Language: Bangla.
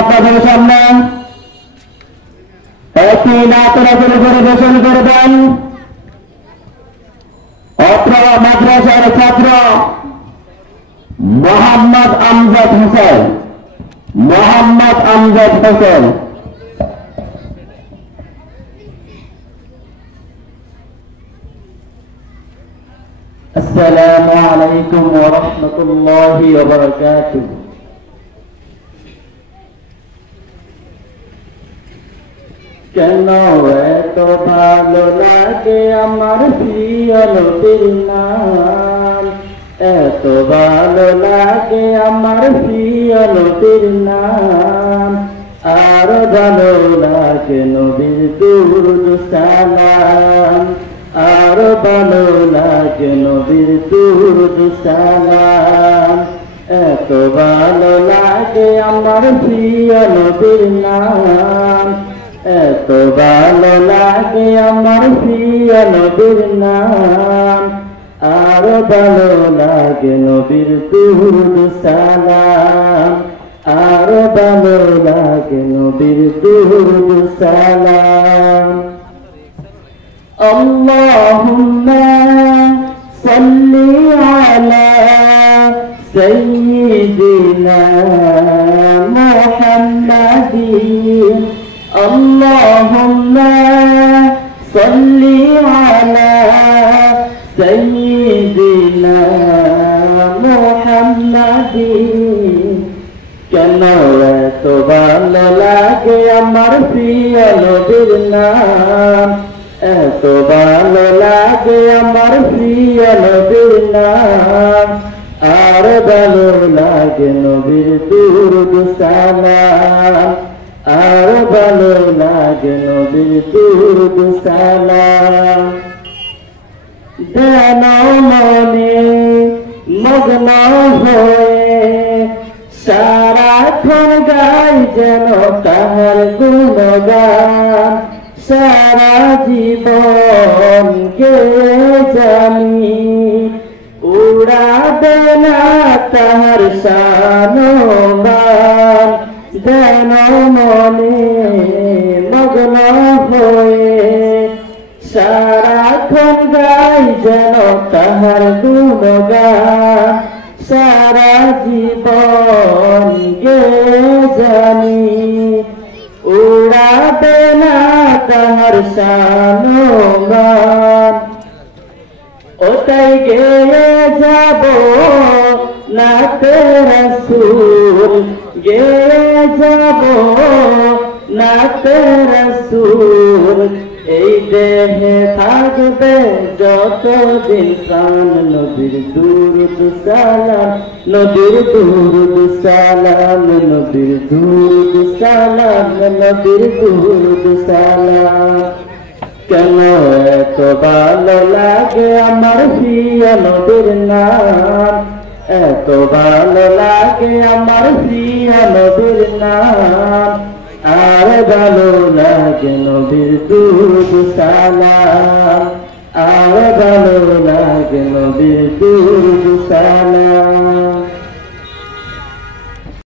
আপনাদের সামনে একটি নাট্যরচন পরিবেশন করবেন অত্র মাদ্রাসার ছাত্র মোহাম্মদ আমজাদ হোসেন। আসসালামু আলাইকুম ওয়া রাহমাতুল্লাহি ওয়া বারাকাতুহু। কেন এত ভালো লাগে আমার প্রিয় নবীর নাম, এত ভালো লাগে আমার প্রিয় নবীর নাম, আর ভালো লাগে নবীর দুরূদ সালাম, আর ভালো লাগে নবীর দুরূদ সালাম, এত ভালো লাগে আমার প্রিয় নবীর নাম, এত ভালো লাগে আমার প্রিয় নবীর নাম, আর ভালো লাগে নবীর দুরূদ সালাম, আর ভালো লাগে নবীর দুরূদ সালাম। আল্লাহুম্মা সাল্লি আলা সাইয়্যিদিনা মুহাম্মাদিন, আল্লাহুম্মা সাল্লি আলা সাইয়্যিদিনা মুহাম্মাদিন। কেন এত ভালো লাগে আমার প্রিয় নবীর নাম, এত ভালো লাগে আমার প্রিয় নবীর নাম, আর ভালো লাগে নবীর দুরূদ সালাম, আর ভালো লাগে নবীর দুরূদ সালাম। ধ্যান মনে মগ্ন হয়ে সারাক্ষণ গাই যেন তাহার গুণগান, সারা জীবন গেয়ে জানি উড়াবে না তাহার শানবান। ধ্যান মনে মগ্ন হয়ে সারাক্ষণ গাই যেন তাহার গুণগান, সারা জীবন গেয়ে জানি উড়াবে না তাহার শানবান। ওটাই গেয়ে যাব নাতে রাসূল, গেয়ে যাব নাতে রাসূল, এই দেহে থাকবে যতদিন প্রাণ নবীর দুরূদ সালাম, নবীর দুরূদ সালাম, নবীর দুরূদ সালাম, নবীর দুরূদ সালাম। কেন এত ভালো লাগে আমার প্রিয় নবীর নাম, এত ভালো লাগে আমার প্রিয় নবীর নাম, আর ভালো লাগে নবীর দুরূদ সালাম, আর ভালো লাগে নবীর দুরূদ সালাম।